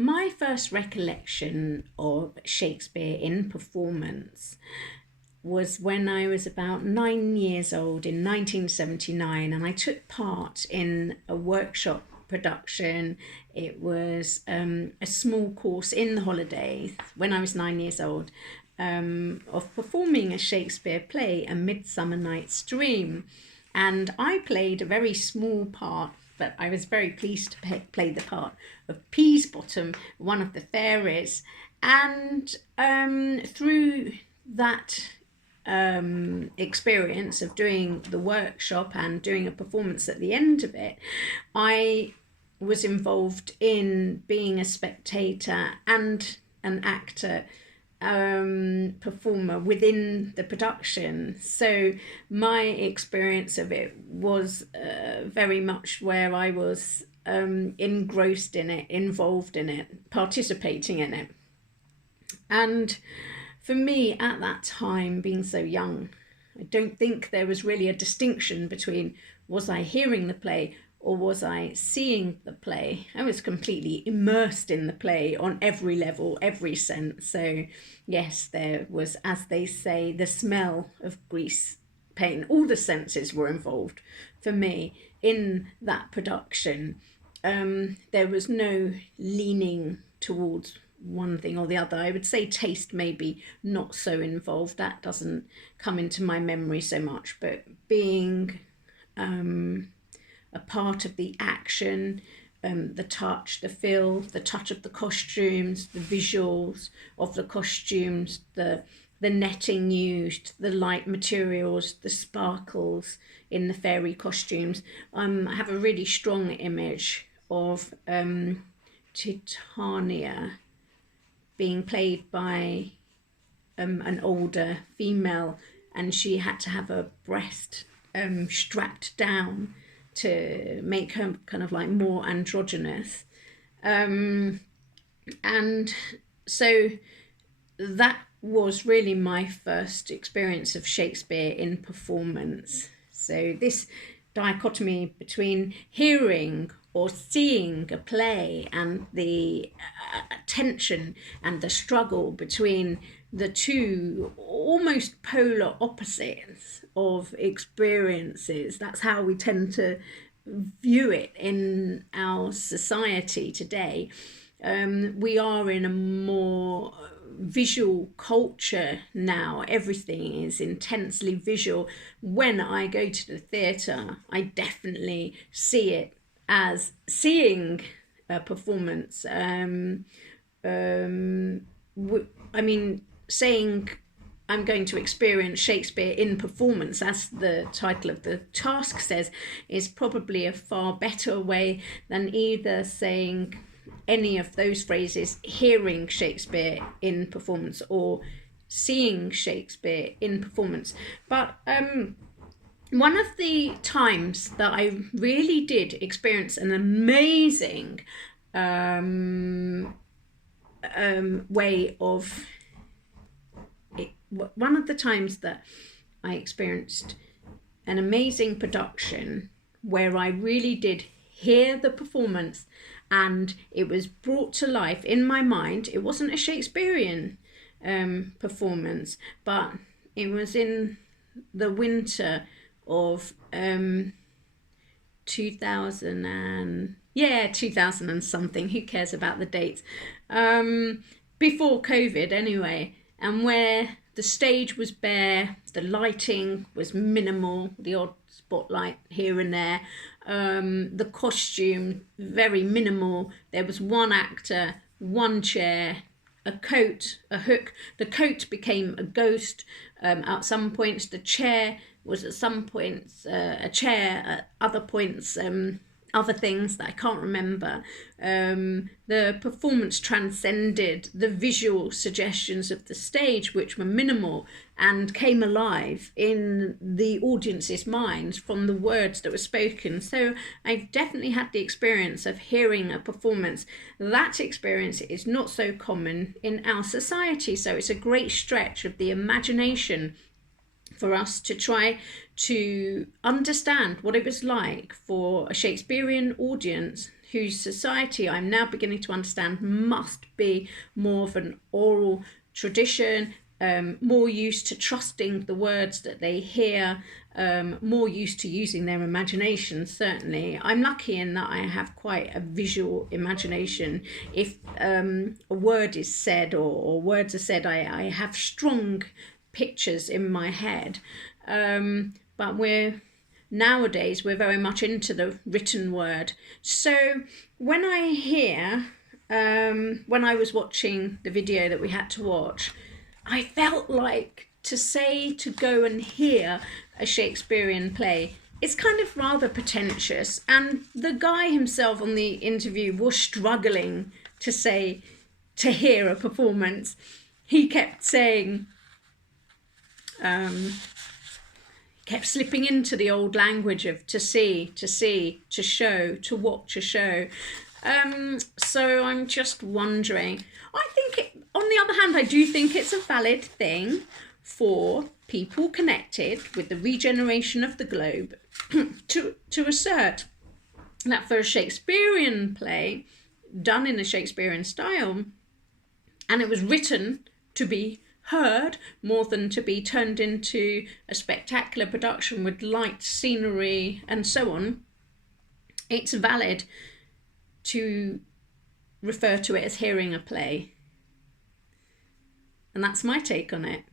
My first recollection of Shakespeare in performance was when I was about 9 years old in 1979, and I took part in a workshop production. It was a small course in the holidays when I was 9 years old, of performing a Shakespeare play, A Midsummer Night's Dream. And I played a very small part, but I was very pleased to play the part of Peasbottom, one of the fairies. And through that experience of doing the workshop and doing a performance at the end of it, I was involved in being a spectator and an actor, performer within the production. So my experience of it was very much where I was engrossed in it, involved in it, participating in it. And for me at that time, being so young, I don't think there was really a distinction between was I hearing the play or was I seeing the play. I was completely immersed in the play on every level, every sense. So yes, there was, as they say, the smell of grease paint. All the senses were involved for me in that production. There was no leaning towards one thing or the other. I would say taste maybe not so involved. That doesn't come into my memory so much, but being a part of the action, the touch, the feel, the touch of the costumes, the visuals of the costumes, the netting used, the light materials, the sparkles in the fairy costumes. I have a really strong image of Titania being played by an older female, and she had to have her breast strapped down to make her kind of like more androgynous. And so that was really my first experience of Shakespeare in performance. So this dichotomy between hearing or seeing a play and the tension and the struggle between the two almost polar opposites of experiences. That's how we tend to view it in our society today. We are in a more visual culture now. Everything is intensely visual. When I go to the theatre, I definitely see it as seeing a performance. I mean, saying I'm going to experience Shakespeare in performance, as the title of the task says, is probably a far better way than either saying any of those phrases, hearing Shakespeare in performance or seeing Shakespeare in performance. But one of the times that I really did experience an amazing way of it, one of the times that I experienced an amazing production where I really did hear the performance and it was brought to life in my mind. It wasn't a Shakespearean performance, but it was in the winter of 2000 and something. Who cares about the dates? Before COVID anyway, and where the stage was bare, the lighting was minimal, the odd spotlight here and there, the costume very minimal. There was one actor, one chair, a coat, a hook. The coat became a ghost at some points. The chair was at some points a chair, at other points other things that I can't remember. The performance transcended the visual suggestions of the stage, which were minimal, and came alive in the audience's minds from the words that were spoken. So I've definitely had the experience of hearing a performance. That experience is not so common in our society, so it's a great stretch of the imagination for us to try to understand what it was like for a Shakespearean audience whose society I'm now beginning to understand must be more of an oral tradition, more used to trusting the words that they hear, more used to using their imagination, certainly. I'm lucky in that I have quite a visual imagination. If a word is said or words are said, I have strong pictures in my head. But nowadays we're very much into the written word. So when I hear, when I was watching the video that we had to watch, I felt like to go and hear a Shakespearean play, it's kind of rather pretentious. And the guy himself on the interview was struggling to hear a performance. He kept saying, kept slipping into the old language of to see, to show, to watch a show. So I'm just wondering, on the other hand, I do think it's a valid thing for people connected with the regeneration of the globe to assert that for a Shakespearean play done in a Shakespearean style, and it was written to be heard more than to be turned into a spectacular production with light scenery and so on, it's valid to refer to it as hearing a play. And that's my take on it.